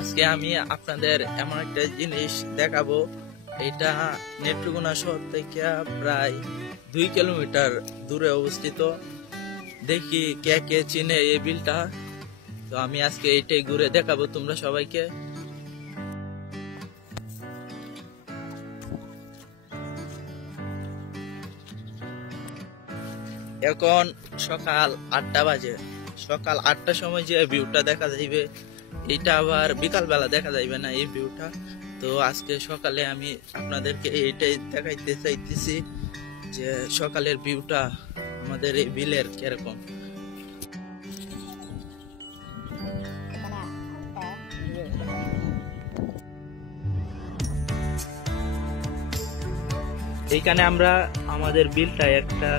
আজকে আমি আপনাদের এমন একটা জিনিস দেখাবো, এটা নেত্রকোনা শহর থেকে প্রায় 2 কিলোমিটার দূরে অবস্থিত। দেখি কে কে চিনে এই বিলটা। তো আমি আজকে এইটাই ঘুরে দেখাবো তোমরা সবাইকে। এখন সকাল 8টা বাজে। সকাল 8টার সময় যে ভিউটা দেখা যাইবে, এটা আবার বিকাল বেলা দেখা যাইবে না এই ভিউটা। তো আজকে সকালে আমি আপনাদেরকে এইটাই দেখাইতে চাইতেছি যে সকালের ভিউটা আমাদের এই বিলের কিরকম। এইখানে আমরা আমাদের বিলটা একটা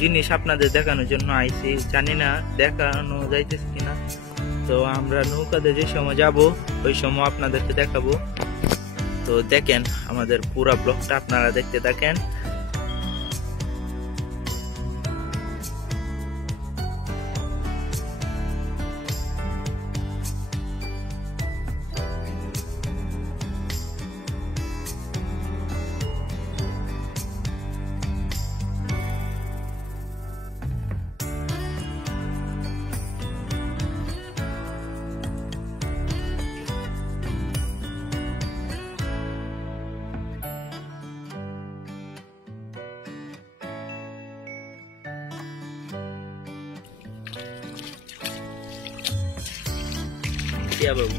জিনিস আপনাদের দেখানোর জন্য আইছি, জানি না দেখানো যাইতেছে কিনা। তো আমরা নৌকাতে যে সময় যাব ওই সময় আপনাদেরকে দেখাবো। তো দেখেন আমাদের পুরো ব্লগটা আপনারা দেখতে থাকেন। টিয়া বাবু,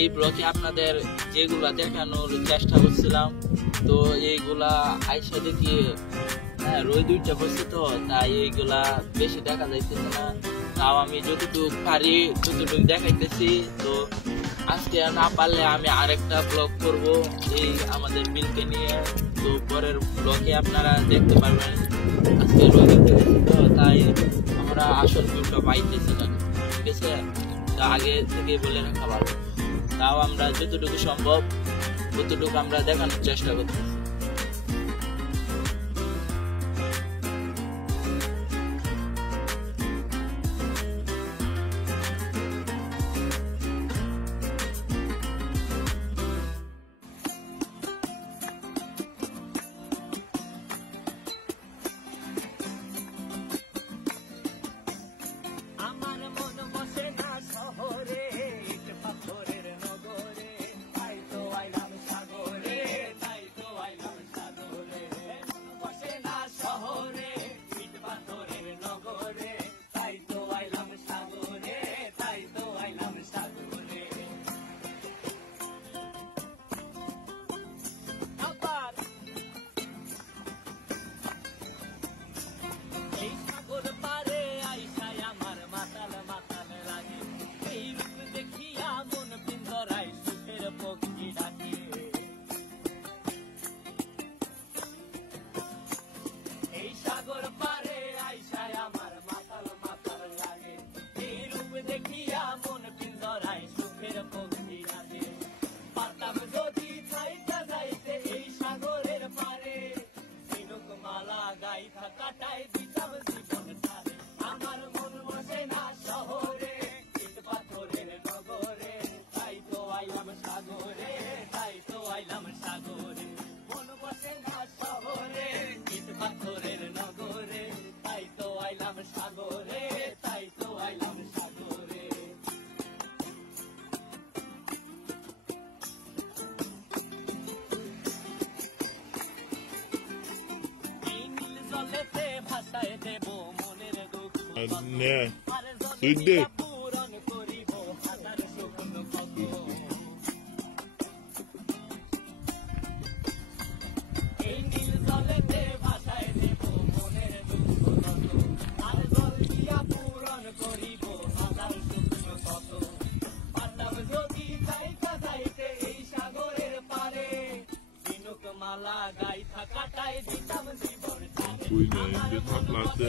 এই ব্লকে আপনাদের যেগুলা দেখানোর চেষ্টা করছিলাম, তো এইগুলা আইসা দেখি রোদ 2টা বসে, তো তাই এইগুলা বেশি দেখা যাইতেছে না। তাও আমি যতটুকু পারি ততটুকু দেখাইতেছি। তো আজকে না পারলে আমি আরেকটা ব্লগ করব এই আমাদের বিলকে নিয়ে। তো পরের ব্লগে আপনারা দেখতে পারবেন। আজকে রোদ উঠে গেছে, তো তাই আমরা আসল ভিউটা পাইতেছি না, ঠিক আছে? আগে থেকে বলে রাখা ভালো। তাও আমরা যতটুকু সম্ভব ততটুকু আমরা দেখানোর চেষ্টা করতেছি। নে তুই দে তুই নে যে থাকলাতে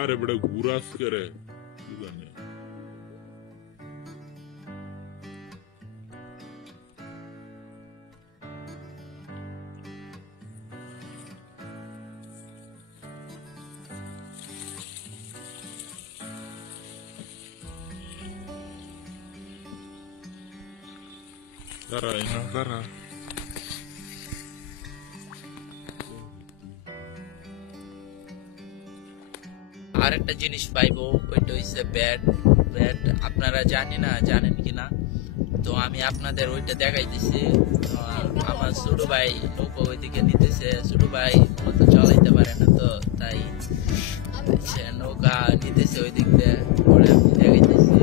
আরে বড় ঘুরাস করে কি জানি Cara, ini cara. আরেকটা জিনিস পাইবো, ওইটা হচ্ছে ব্যাট। আপনারা জানেন কিনা, তো আমি আপনাদের ওইটা দেখাইতেছি। আমার ছোট ভাই নৌকা ওইদিকে নিতেছে, ছোট ভাই মতো চালাইতে পারে না, তো তাই সে নৌকা নিতেছে ওই দিক দিয়ে, পরে আমি দেখাইতেছি।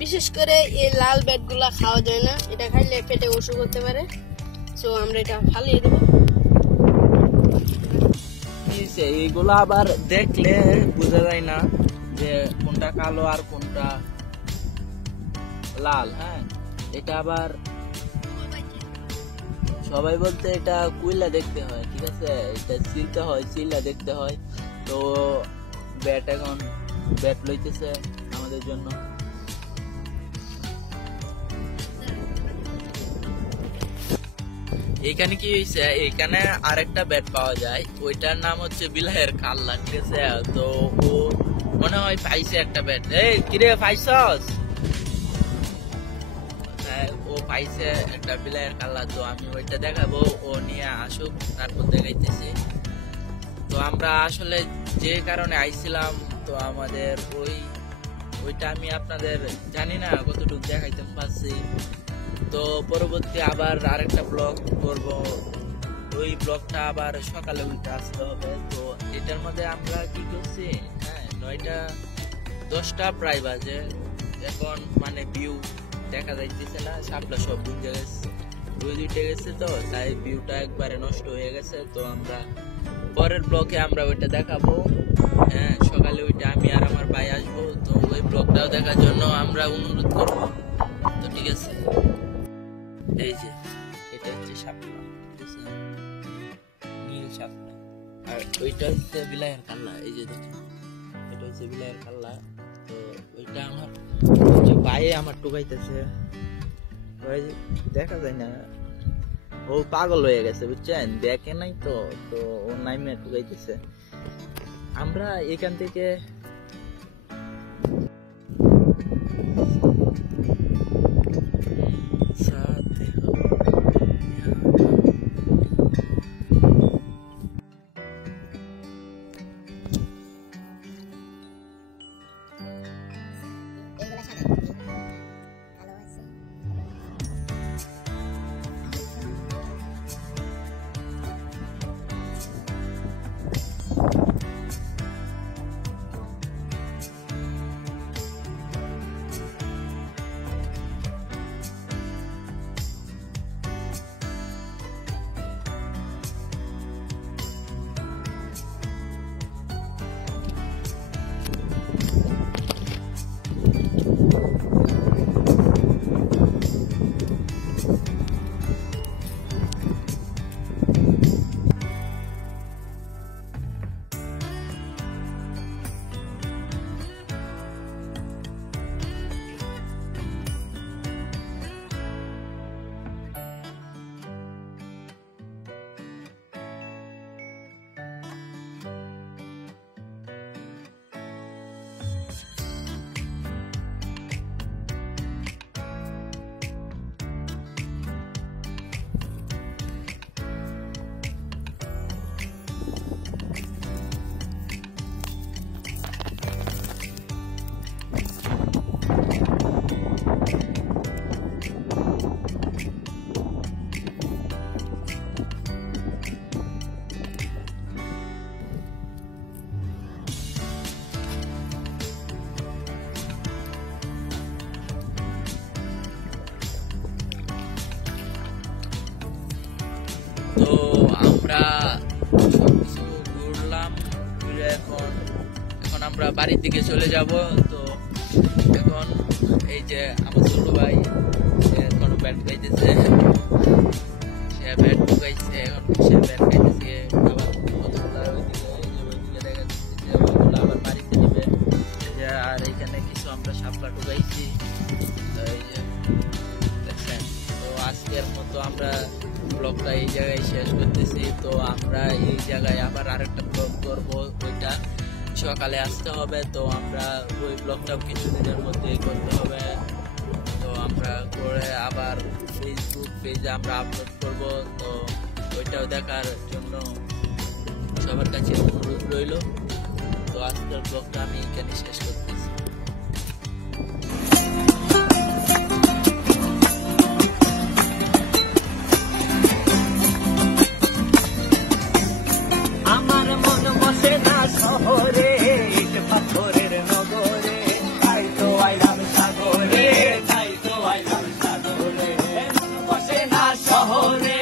বিশেষ করে এই লাল ব্যাট গুলা খাওয়া যায় না, এটা খাইলে পেটে অসুখ হতে পারে, তো আমরা এটা ফালিয়ে দেবো। এইগুলো আবার দেখলে বোঝা যায় না যে কোনটা কালো আর কোনটা লাল। হ্যাঁ, এটা আবার সবাই বলতে এটা কুইলা দেখতে হয়, ঠিক আছে, এটা সিলতে হয়, সিলটা দেখতে হয়। তো এখন ব্যাট লইতেছে আমাদের জন্য। এখানে কি হয়েছে, এখানে আরেকটা ব্যাট পাওয়া যায়, ওইটার নাম হচ্ছে বিলাহের কাল্লা, ঠিক আছে। তো ও মনে হয় পাইছে একটা ব্যাট। এই কিরে পাইছস? ও পাইছে একটা বিলাহের কাল্লা, তো আমি ওইটা দেখাবো, ও নিয়ে আসুক, তারপর দেখাইতেছি। তো আমরা আসলে যে কারণে আইছিলাম, তো আমাদের ওইটা আমি আপনাদের জানি না কতটুকু দেখাইতে পারছি। তো পরবর্তী আবার আরেকটা ব্লগ করব, ওই ব্লগটা আবার সকালে উঠে আসতে হবে। তো এটার মধ্যে আমরা কি করছি, হ্যাঁ 9টা-10টা প্রায় বাজে, এখন মানে ভিউ দেখা যাইতেছে না, সাপটা সব বুঝে গেছে, উঠে গেছে, তো তাই ভিউটা একবারে নষ্ট হয়ে গেছে। তো আমরা পরের ব্লগে আমরা ওইটা দেখাবো। হ্যাঁ, সকালে ওইটা আমি আর আমার ভাই আসবো, তো ওই ব্লগটাও দেখার জন্য আমরা অনুরোধ করবো। তো ঠিক আছে, এই যে এটা হচ্ছে শাপলা, নীল শাপলা, আর ওইটা হচ্ছে বিলাইয়ের কাল্লা। এই যে দেখুন, এটা হচ্ছে বিলাইয়ের কাল্লা। তো ওইটা আমার ভাই আমার টুকাইতেছে, দেখা যায় না, ও পাগল হয়ে গেছে, বুঝছেন, দেখে নাই তো, তো ও নাইমে টুকাইতেছে। আমরা এখান থেকে তো আমরা সবকিছু ঘুরলাম, ঘুরে এখন আমরা বাড়ির দিকে চলে যাব। তো এখন এই যে আমার ছোট ভাই সে এখন ব্যাট খাইতেছে, সে ব্যাট ঢুকাইছে, এখন সে ব্যাট খাইতেছে। আবার কতগুলো ওইদিকে দেখা যাচ্ছে ওইগুলো আবার বাড়িতে দিবে। আর এখানে কিছু আমরা শাপলা ঢুকাইছি, এই যে দেখছেন। তো আজকের মতো আমরা ব্লগটা এই জায়গায় শেষ করতেছি। তো আমরা এই জায়গায় আবার আরেকটা ব্লগ করবো, ওইটা সকালে আসতে হবে। তো আমরা ওই ব্লগটাও কিছুদিনের মধ্যে করতে হবে। তো আমরা করে আবার ফেসবুক পেজে আমরা আপলোড করব। তো ওইটাও দেখার জন্য সবার কাছে অনুরোধ রইল। তো আজকের ব্লগটা আমি এখানে শেষ করতেছি। আমার মন বসে না শহরে, ইট পাথরের নগরে, তাই তো আইলাম সাগরে, তাই তো আইলাম সাগরে। মন বসে না শহরে,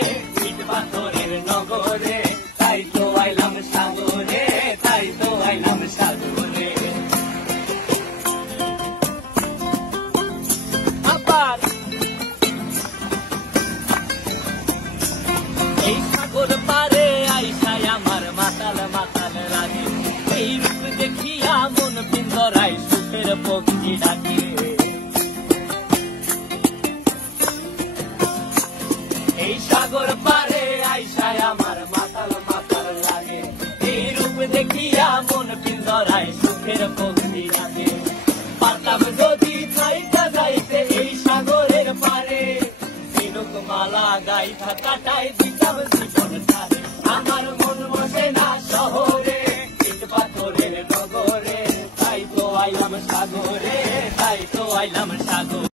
ইট পাথরের নগরে, তাই তো আইলাম সাগরে, তাই তো আইলাম সাগরে। আবার এই সাগর পারে আইসায় আমার মাতাল মাতাল লাগে, এই রূপ দেখিয়া মন পিন্দরাই সুখের পক্ষী ডাকে। এই সাগর পারে আইসায় আমার মাতাল মাতাল লাগে, এই রূপ দেখিয়া মন পিন্দরাই সুখের পক্ষী ডাকে। পারতাম যদি থাইকা যাইতে এই সাগরের পারে, মালা গাইথা কাটাই দিতাম জীবন তারে। আমার মন বসে না শহরে, ইট পাথরের নগরে, তাই তো আইলাম সাগরে, তাই তো আইলাম সাগরে।